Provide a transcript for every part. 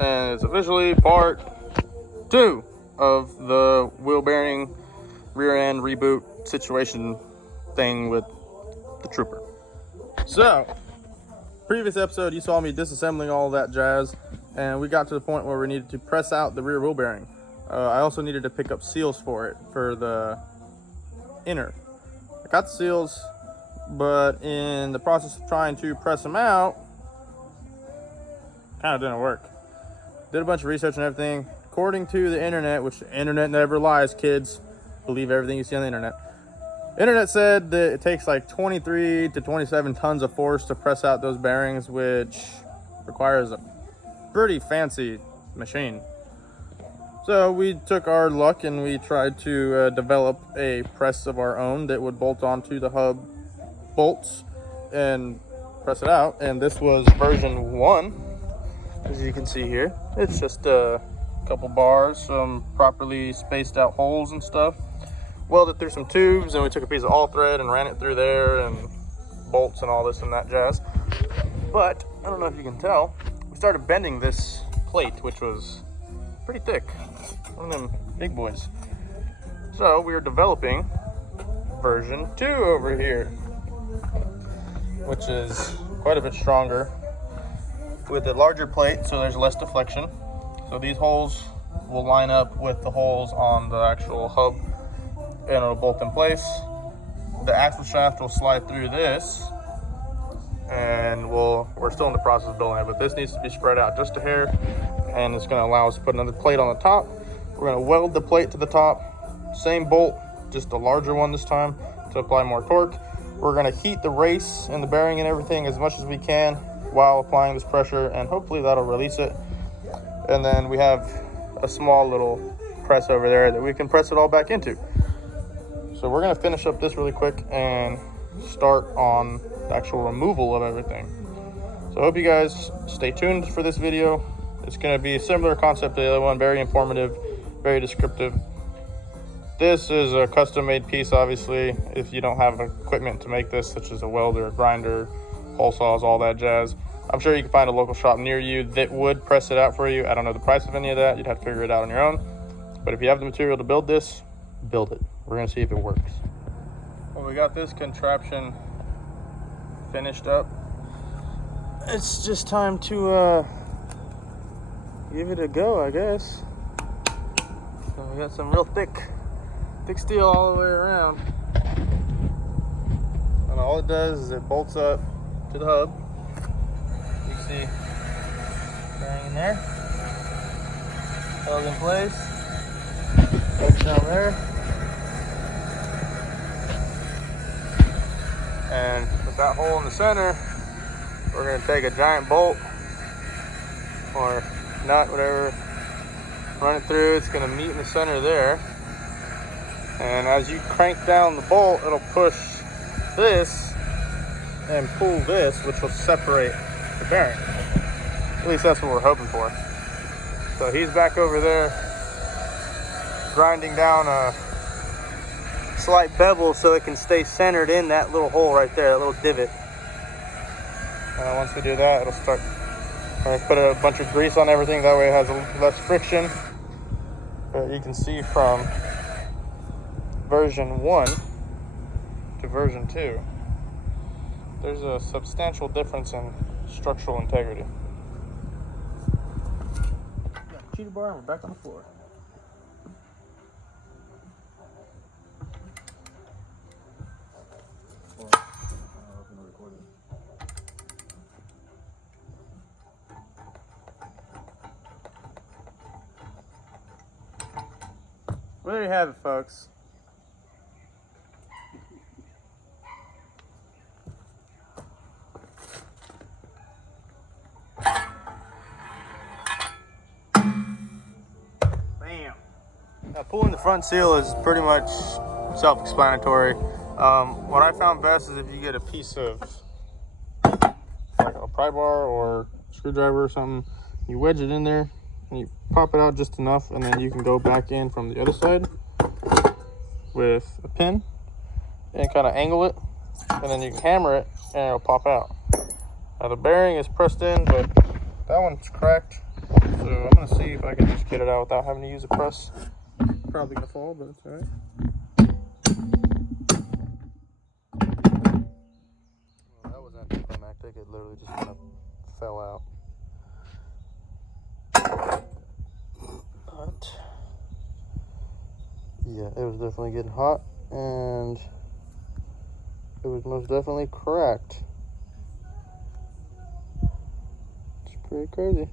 and it's officially part 2 of the wheel bearing rear end reboot situation thing with the Trooper. So, previous episode you saw me disassembling all that jazz, and we got to the point where we needed to press out the rear wheel bearing. I also needed to pick up seals for it, for the inner. I got the seals, but in the process of trying to press them out, kind of didn't work. Did a bunch of research and everything. According to the internet, which the internet never lies, kids, believe everything you see on the internet. Internet said that it takes like 23 to 27 tons of force to press out those bearings, which requires a pretty fancy machine. So we took our luck and we tried to develop a press of our own that would bolt onto the hub bolts and press it out. And this was version 1, as you can see here. It's just a couple bars, some properly spaced out holes and stuff. Welded through some tubes, and we took a piece of all thread and ran it through there, and bolts and all this and that jazz. But I don't know if you can tell, we started bending this plate, which was pretty thick, one of them big boys. So we are developing version 2 over here, which is quite a bit stronger with a larger plate, so there's less deflection. So these holes will line up with the holes on the actual hub, and it'll bolt in place. The axle shaft will slide through this, and we're still in the process of building it, but this needs to be spread out just a hair, and it's going to allow us to put another plate on the top. We're going to weld the plate to the top, same bolt, just a larger one this time to apply more torque. We're going to heat the race and the bearing and everything as much as we can while applying this pressure, and hopefully that'll release it. And then we have a small little press over there that we can press it all back into. So we're going to finish up this really quick and start on the actual removal of everything. So I hope you guys stay tuned for this video. It's going to be a similar concept to the other one, very informative, very descriptive. This is a custom made piece, obviously. If you don't have equipment to make this, such as a welder, a grinder, hole saws, all that jazz, I'm sure you can find a local shop near you that would press it out for you. I don't know the price of any of that. You'd have to figure it out on your own. But if you have the material to build this, build it. We're going to see if it works. Well, we got this contraption finished up. It's just time to give it a go, I guess. So we got some real thick steel all the way around. And all it does is it bolts up to the hub. You can see bearing in there, held in place, goes down there, and with that hole in the center, we're going to take a giant bolt or nut, whatever, run it through. It's going to meet in the center there, and as you crank down the bolt, it'll push this and pull this, which will separate the bearing. At least that's what we're hoping for. So he's back over there grinding down a slight bevel so it can stay centered in that little hole right there, that little divot. Once we do that, it'll start. I'm gonna put a bunch of grease on everything, that way it has less friction. But you can see from version 1 to version 2, there's a substantial difference in structural integrity. Got a cheater bar and we're back on the floor. Well, there you have it, folks. Bam. Now, pulling the front seal is pretty much self-explanatory. What I found best is if you get a piece of like a pry bar or screwdriver or something, you wedge it in there and you pop it out just enough, and then you can go back in from the other side with a pin and kind of angle it, and then you can hammer it and it'll pop out. Now the bearing is pressed in, but that one's cracked, so So I'm gonna see if I can just get it out without having to use a press. Probably gonna fall, but it's alright. Well, that was anticlimactic. It literally just kind of fell out. But yeah, it was definitely getting hot, and it was most definitely cracked. It's pretty crazy.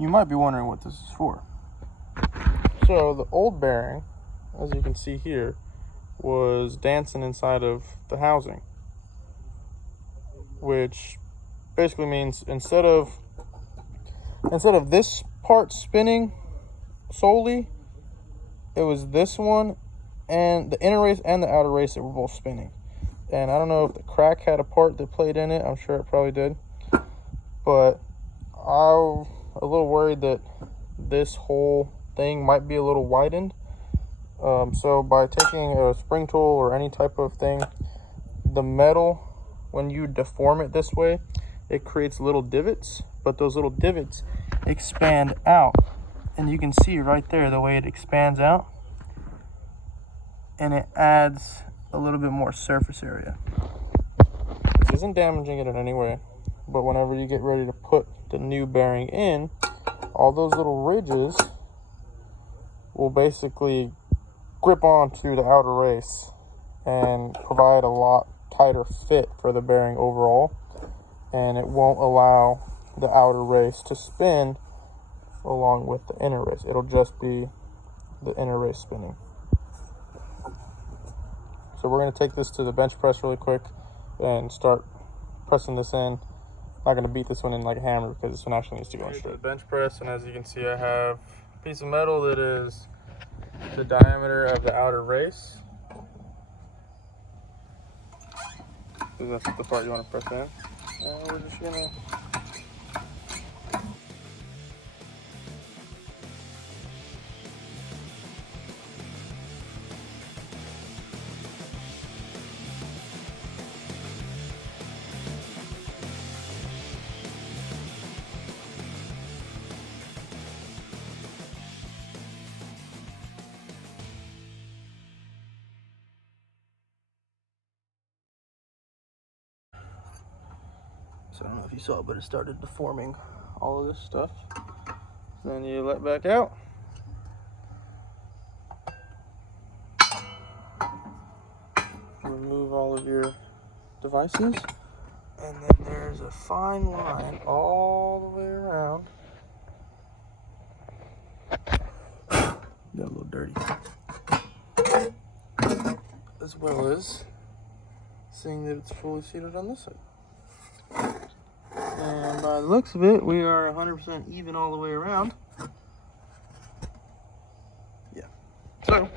You might be wondering what this is for. So the old bearing, as you can see here, was dancing inside of the housing, which basically means instead of this part spinning solely, it was this one and the inner race and the outer race that were both spinning. And I don't know if the crack had a part that played in it. I'm sure it probably did, but I'm a little worried that this whole thing might be a little widened. So by taking a spring tool or any type of thing, the metal, when you deform it this way, it creates little divots, but those little divots expand out, and you can see right there the way it expands out, and it adds a little bit more surface area. This isn't damaging it in any way, but whenever you get ready to put the new bearing in, all those little ridges will basically grip onto the outer race and provide a lot tighter fit for the bearing overall, and it won't allow the outer race to spin along with the inner race. It'll just be the inner race spinning. So we're going to take this to the bench press really quick and start pressing this in. I'm not going to beat this one in like a hammer because this one actually needs to go in straight. The bench press, and as you can see, I have a piece of metal that is the diameter of the outer race. So that's the part you want to press in. And we're just gonna So I don't know if you saw, but it started deforming all of this stuff. Then you let back out. Remove all of your devices. And then there's a fine line all the way around. Got a little dirty. As well as seeing that it's fully seated on this side. And by the looks of it, we are 100% even all the way around. Yeah. So,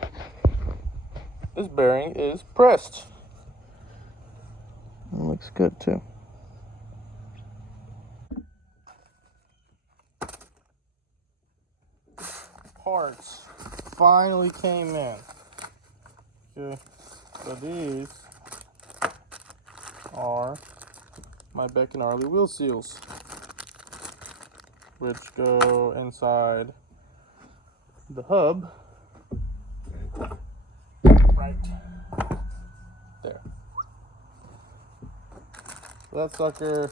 this bearing is pressed. It looks good too. Parts finally came in. Okay. So these are my Beck and Arley wheel seals, which go inside the hub right there. So that sucker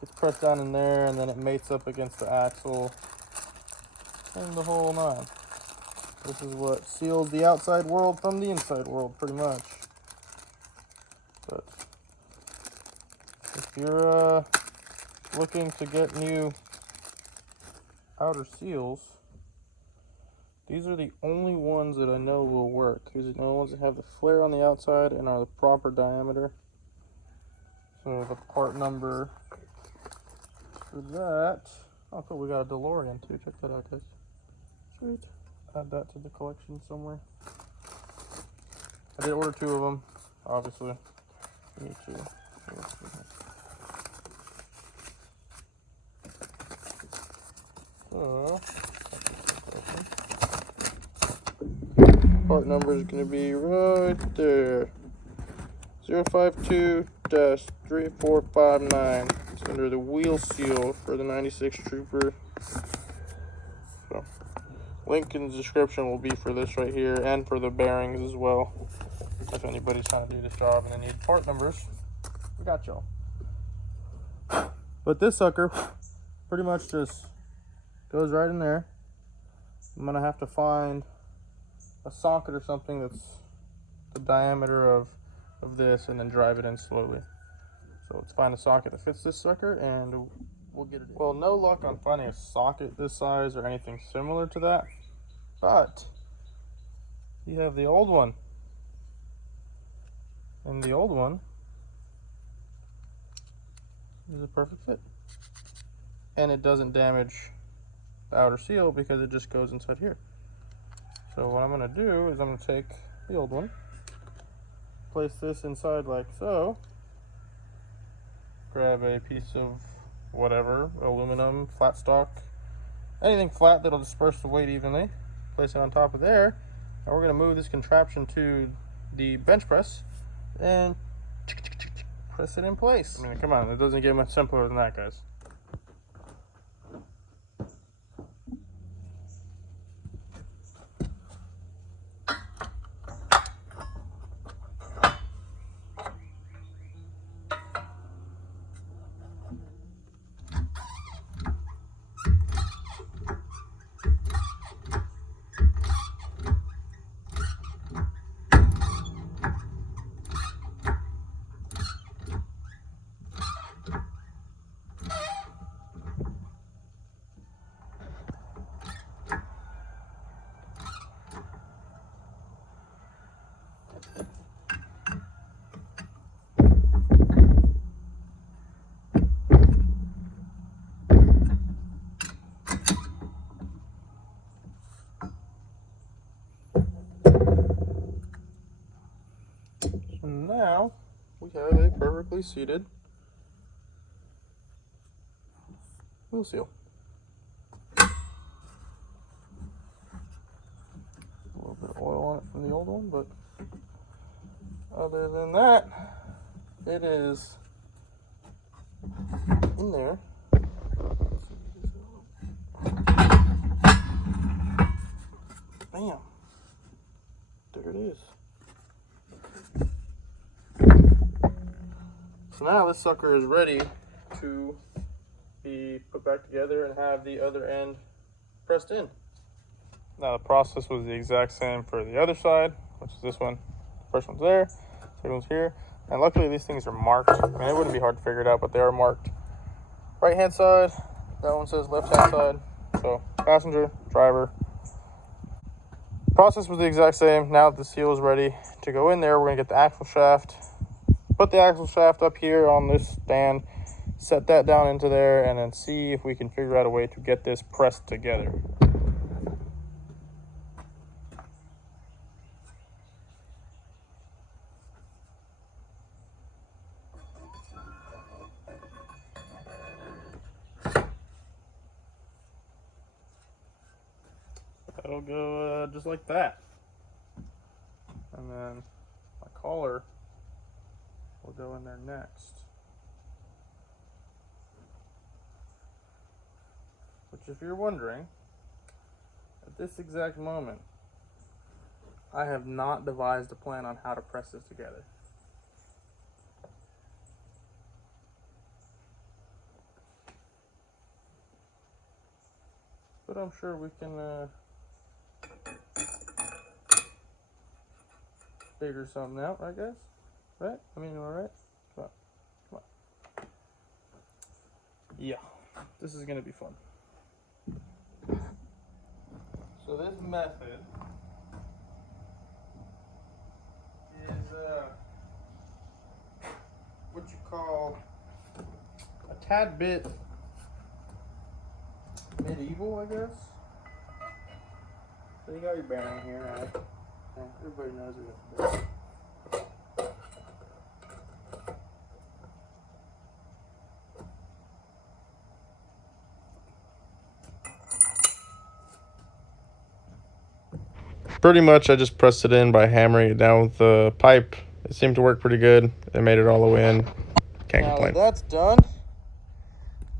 gets pressed down in there, and then it mates up against the axle and the whole nine. This is what seals the outside world from the inside world, pretty much. But if you're looking to get new outer seals, these are the only ones that I know will work. These are the only ones that have the flare on the outside and are the proper diameter. So the part number for that, oh cool, we got a DeLorean too, check that out guys. Sweet, add that to the collection somewhere. I did order 2 of them, obviously. Me too. So, part number is going to be right there. 052-3459. It's under the wheel seal for the 96 Trooper. So, link in the description will be for this right here and for the bearings as well. If anybody's trying to do this job and they need part numbers, we got y'all. But this sucker pretty much just goes right in there. I'm gonna have to find a socket or something that's the diameter of this and then drive it in slowly. So let's find a socket that fits this sucker and we'll get it in. Well, no luck on finding a socket this size or anything similar to that, but you have the old one. And the old one is a perfect fit. And it doesn't damage the outer seal because it just goes inside here. So what I'm gonna do is I'm gonna take the old one, place this inside like so, grab a piece of whatever, aluminum, flat stock, anything flat that'll disperse the weight evenly, place it on top of there, and we're gonna move this contraption to the bench press and press it in place. I mean, come on, it doesn't get much simpler than that, guys. Now we have a perfectly seated wheel seal. A little bit of oil on it from the old one, but other than that, it is in there. Bam! There it is. So now this sucker is ready to be put back together and have the other end pressed in. Now the process was the exact same for the other side, which is this one. The first one's there, second one's here. And luckily these things are marked. I mean, it wouldn't be hard to figure it out, but they are marked. Right hand side, that one says left hand side. So passenger, driver. Process was the exact same. Now that the seal is ready to go in there, we're gonna get the axle shaft. Put the axle shaft up here on this stand, set that down into there, and then see if we can figure out a way to get this pressed together. That'll go just like that. And then my collar will go in there next. Which, if you're wondering, at this exact moment, I have not devised a plan on how to press this together. But I'm sure we can figure something out, right guys? Right? I mean, all right? Come on. Come on. Yeah, this is going to be fun. So this method is what you call a tad bit medieval, I guess. So you got your bearing here, right? Yeah, everybody knows it. pretty much I just pressed it in by hammering it down with the pipe. It seemed to work pretty good. It made it all the way in. Can't complain. Now that that's done,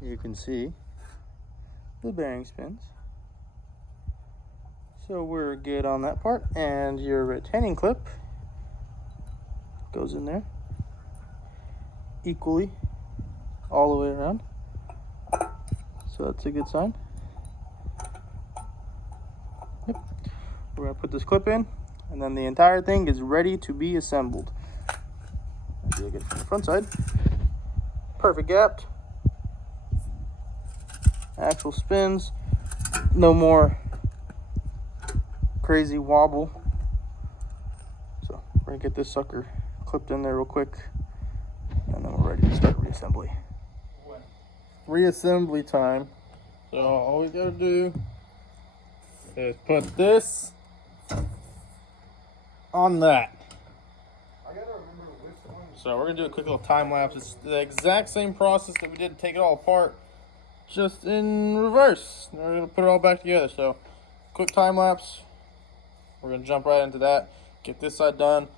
you can see the bearing spins. So we're good on that part. And your retaining clip goes in there equally all the way around. So that's a good sign. Yep. We're gonna put this clip in, and then the entire thing is ready to be assembled. Look at the front side. Perfect gapped. Axle spins. No more crazy wobble. So we're gonna get this sucker clipped in there real quick, and then we're ready to start reassembly. Reassembly time. So all we gotta do is put this on that. So we're gonna do a quick little time lapse. It's the exact same process that we did to take it all apart, just in reverse. We're gonna put it all back together. So quick time lapse. We're gonna jump right into that. Get this side done.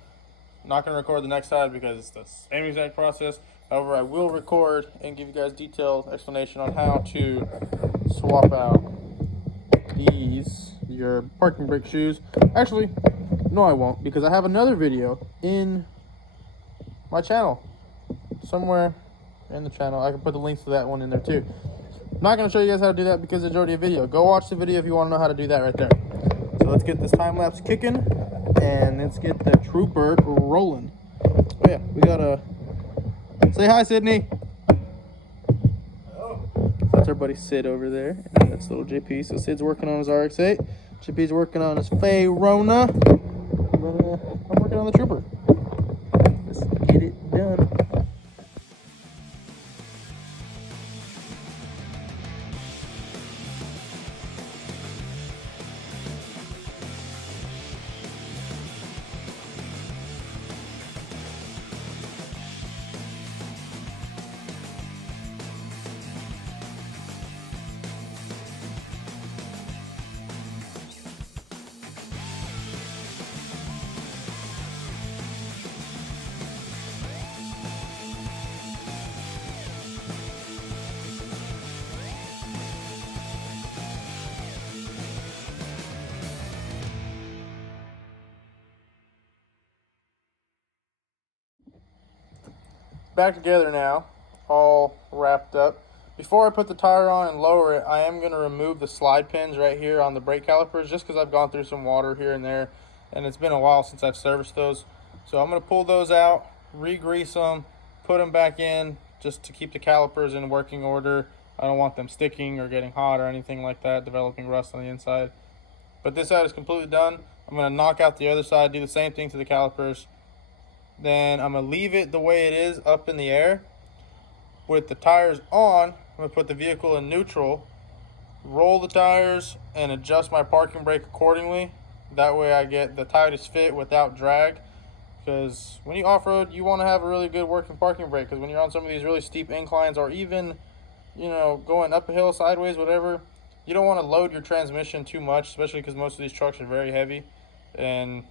I'm not gonna record the next side because it's the same exact process. However, I will record and give you guys detailed explanation on how to swap out these, your parking brake shoes. Actually, no I won't, because I have another video in my channel. Somewhere in the channel. I can put the links to that one in there too. I'm not going to show you guys how to do that because it's already a video. Go watch the video if you want to know how to do that right there. So let's get this time lapse kicking, and let's get the trooper rolling. Oh yeah, we got a... Say hi, Sydney. Hello. That's our buddy Sid over there. And that's little JP. So Sid's working on his RX-8. JP's working on his Fayrona. I'm working on the trooper. Let's get it done. Back together now, all wrapped up. Before I put the tire on and lower it, I am going to remove the slide pins right here on the brake calipers, just because I've gone through some water here and there, and it's been a while since I've serviced those. So I'm going to pull those out, re-grease them, put them back in, just to keep the calipers in working order. I don't want them sticking or getting hot or anything like that, developing rust on the inside. But this side is completely done. I'm going to knock out the other side, do the same thing to the calipers. Then I'm going to leave it the way it is up in the air. With the tires on, I'm going to put the vehicle in neutral, roll the tires, and adjust my parking brake accordingly. That way I get the tightest fit without drag. Because when you off-road, you want to have a really good working parking brake. Because when you're on some of these really steep inclines, or even, you know, going up a hill, sideways, whatever, you don't want to load your transmission too much, especially because most of these trucks are very heavy. And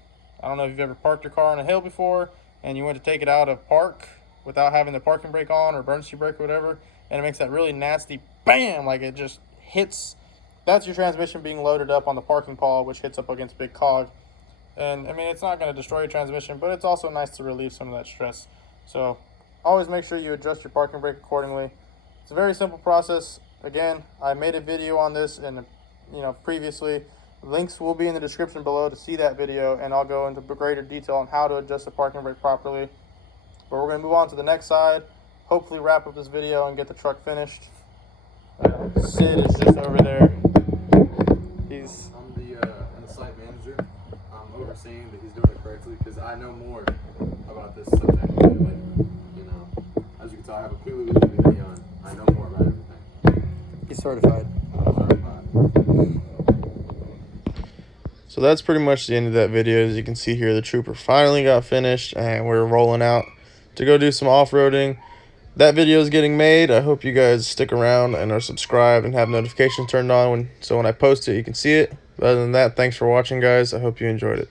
I don't know if you've ever parked your car on a hill before, and you went to take it out of park without having the parking brake on or emergency brake or whatever, and it makes that really nasty bam, like it just hits. That's your transmission being loaded up on the parking pawl, which hits up against big cog. And I mean, it's not going to destroy your transmission, but it's also nice to relieve some of that stress. So always make sure you adjust your parking brake accordingly. It's a very simple process. Again, I made a video on this and previously. Links will be in the description below to see that video, and I'll go into greater detail on how to adjust the parking brake properly. But we're going to move on to the next side, hopefully wrap up this video and get the truck finished. Sid is just over there. I'm the site manager. I'm overseeing that he's doing it correctly because I know more about this subject. As you can tell, I have a clearly with the video, and I know more about everything. He's certified. So that's pretty much the end of that video. As you can see here, the trooper finally got finished, and we're rolling out to go do some off-roading. That video is getting made. I hope you guys stick around and are subscribed and have notifications turned on so when I post it, you can see it. But other than that, thanks for watching, guys. I hope you enjoyed it.